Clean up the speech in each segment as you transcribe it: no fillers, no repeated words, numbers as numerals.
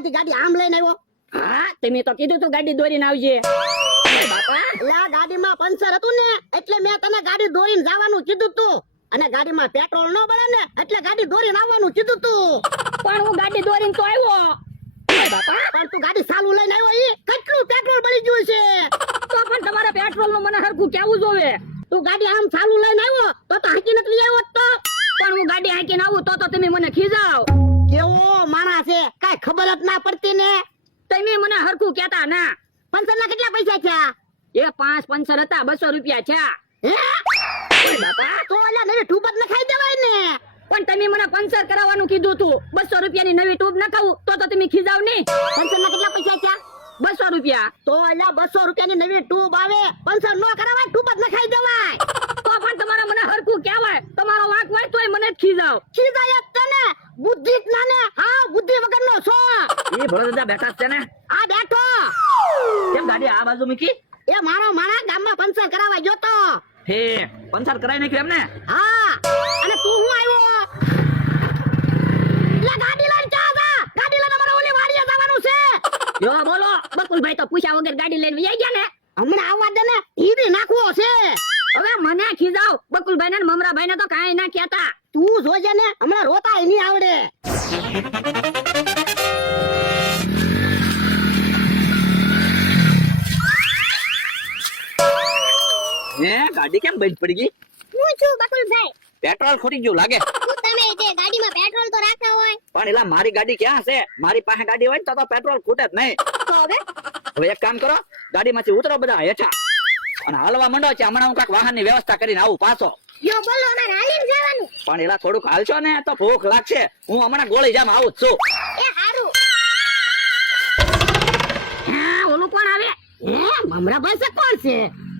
માંથી ગાડી આમ લઈને આવ્યો? હા તમે તો કીધું તું ગાડી દોરીને આવજે. બાપા એટલે આ ગાડીમાં પંચર હતું ને એટલે મેં તને ગાડી દોરીને જવાનું કીધું તું, અને ગાડીમાં પેટ્રોલ ન બળે ને એટલે ગાડી દોરીને આવવાનું કીધું તું. પણ હું ગાડી દોરીને તો આવ્યો. બાપા પણ તું ગાડી ચાલુ લઈને આવ્યો, ઈ કેટલું પેટ્રોલ બળી ગયું છે. તો પણ તમારા પેટ્રોલ નું મને હરખું કેવું જોવે. તું ગાડી આમ ચાલુ લઈને આવ્યો તો હાકી નથી લઈ આવ્યો તો. પણ હું ગાડી હાંકીને આવું તો તમે મને ખીજાવ. કેવો માણસ છે, કઈ ખબર જ ના પડતી ને. તમે મને હરખું કહેતા ના. પંચર ના કેટલા પૈસા છે? એ 5 પંચર હતા, 200 રૂપિયા છે. હે ઓય બાપા તો ઓલા નવી ટ્યુબ જ નખાઈ દેવાય ને. પણ તમે મને પંચર કરાવવાનું કીધું તું. 200 રૂપિયાની નવી ટ્યુબ નખાવું તો તમે ખીજાવ નહીં. પંચર ના કેટલા પૈસા છે? 200 રૂપિયા. તો ઓલા 200 રૂપિયાની નવી ટ્યુબ આવે, પંચર ન કરાવાય, ટ્યુબ જ નખાઈ દેવાય. તો પણ તમારા મને હરખું કહેવાય. તમારો વાંક હોય તોય મને જ ખીજાવ. ખીજાય જ તને, બુદ્ધિ જ ના ને. હા બુદ્ધિ વગરનો છો. એ ભોળાદાદા બેઠા છે ને? આ બેઠો. કેમ ગાડી આ બાજુ મૂકી? એ મારો માણા ગામમાં પંચર કરાવવા ગયો તો. હે પંચર કરાઈ નાખ્યું એમને? હા, અને તું હું આવ્યો? લે ગાડી લઈને જા જા. ગાડી લઈને અમારે ઓલી વાડીએ જવાનું છે. જો બોલો બકુલભાઈ તો પૂછ્યા વગર ગાડી લઈને વહી ગયા ને. હમણાં આવવા દે ને, ઈવી નાખવો છે. હવે મને ખીજાવ. બકુલભાઈ ને મમરાભાઈ ને તો કાંઈ ના કહેતા. તું જોજે ને, હમણાં રોતા નહીં આવડે. હે ગાડી કેમ બંધ પડી ગઈ? હું છું બકુલભાઈ. પેટ્રોલ ખોટી ગયું લાગે. તમે જે ગાડીમાં પેટ્રોલ તો રાખતા હોય પણ એલા મારી ગાડી ક્યાં છે? મારી પાસે ગાડી હોય ને તો પેટ્રોલ ખૂટે જ નહીં. તો હવે એક કામ કરો, ગાડીમાંથી ઉતરો બધા હેઠા અને હાલવા માંડો છે. હમણાં હું કાંઈક વાહનની વ્યવસ્થા કરીને આવું પાછો. યો બોલો અમારે હાલીને જવાનું. પણ એલા થોડુંક હાલશો ને તો ભૂખ લાગશે. હું હમણાં ગોળી જામ આવું જ છું. એ હારું. હા ઓલું કોણ આવે? હે મમરાભાઈ છે? કોણ છે?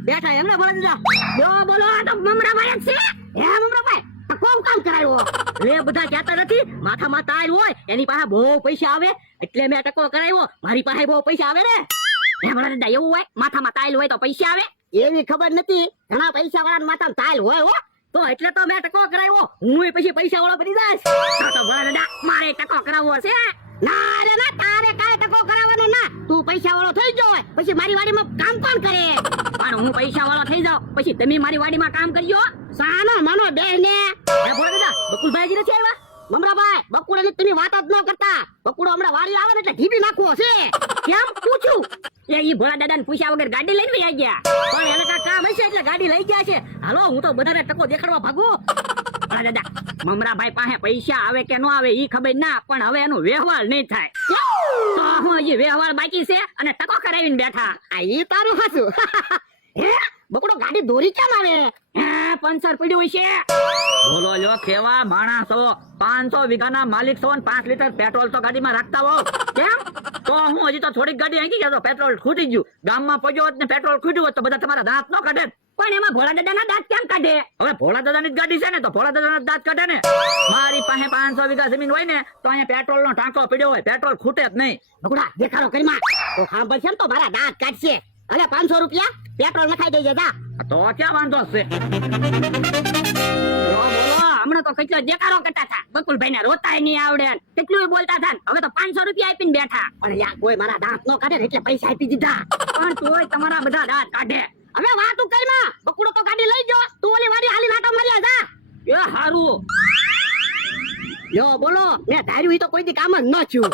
બેઠા એમને બોલો દીધા. જો બોલો આ તો મમરાભાઈ જ છે. હે મમરાભાઈ, આ કોણ કામ કરાવ્યો? એ બધા કહેતા નથી માથામાં તાર હોય એની પાસે બહુ પૈસા આવે એટલે મેં ટકો કરાવ્યો. મારી પાસે બહુ પૈસા આવે ને. હે બોલો દીધા એવું હોય? માથામાં તાલ હોય તો પૈસા આવે? એવી ખબર નથી. ઘણા પૈસા વાળા માથામાં તાલ હોય હો. તો એટલે તો મેં ટકો કરાવ્યો. હું પછી પૈસા વાળો બની જઈશ. તો બોલો દીધા મારે ટકો કરાવવો છે. ના રે ના, તારે કાંઈ ટકો કરાવવાનો ના. તું પૈસા વાળો થઈ ગયો હોય પછી મારી વાડીમાં કામ કોણ કરે? પણ હું પૈસા વાળો થઈ જાઉં પછી તમે મારી વાડીમાં કામ કરજો. સાનો માનો બે ને. હે બોલો દીધા બકુલભાઈ નથી આવ્યા? મમરાભાઈ, બકુડાની તમે વાત જ ન કરતા. બકુડો હમણાં વાડી આવે ને એટલે ઢીબી નાખવો છે. કેમ પૂછું? એ ઈ ભોળા દાદાને પૂછ્યા વગર ગાડી લઈને વહી ગયા. પણ એને કાંઈ કામ હશે એટલે ગાડી લઈ ગયા છે. હાલો હું તો બધાને ટકો દેખાડવા ભાગું. ભોળા દાદા મમરાભાઈ પાસે પૈસા આવે કે ન આવે ઈ ખબર ના, પણ હવે એનો વ્યવહાર નહીં થાય. તો હું હજી વ્યવહાર બાકી છે અને ટકો કરાવીને બેઠા. આ ઈ તારું હાસું. હે બકુડો ગાડી દોરી કેમ આવે? હે પંચર પડ્યું છે. બોલો લ્યો કેવા માણસો, 500 વીઘાના માલિક છો ને 5 લીટર પેટ્રોલ તો ગાડીમાં રાખતા હો. કેમ? તો હું હજી તો થોડીક ગાડી આંકી ગયા તો પેટ્રોલ ખૂટી ગયું. ગામમાં પડ્યો હોત ને પેટ્રોલ ખૂટ્યું હોત તો બધા તમારા દાંત ન કાઢે. પણ એમાં ભોળા દાદાના દાંત કેમ કાઢે? હવે ભોળા દાદાની જ ગાડી છે ને તો ભોળા દાદાના દાંત કાઢે ને. મારી પાસે 500 વીઘા જમીન હોય ને તો અહીંયા પેટ્રોલ નો ટાંકો પડ્યો હોય, પેટ્રોલ ખૂટે જ નહીં. બકુડા દેખાડો કરી માં. તો સાંભળશે ને તો મારા દાંત કાઢશે. અલે 500 રૂપિયા પેટ્રોલ નખાઈ દેજે જા. તો ક્યાં વાંધો છે? બોલો હમણાં તો કેટલો દેખાડો કરતા હતા. બકુલભાઈ ને રોતાય નહીં આવડે, કેટલું બોલતા હતા. હવે તો 500 રૂપિયા આપીને બેઠા. પણ યાર કોઈ મારા દાંત નો કાઢે ને એટલે પૈસા આપી દીધા. પણ તોય તમારા બધા દાંત કાઢે. હવે વાતું કરી માં. બકુડો તો ગાડી લઈ ગયો, તું ઓલી વાડી હાલી નાટો માર્યા જા. એ હારું. યો બોલો, મેં ધાર્યું ઈ તો કોઈ દી કામ જ ન થયું.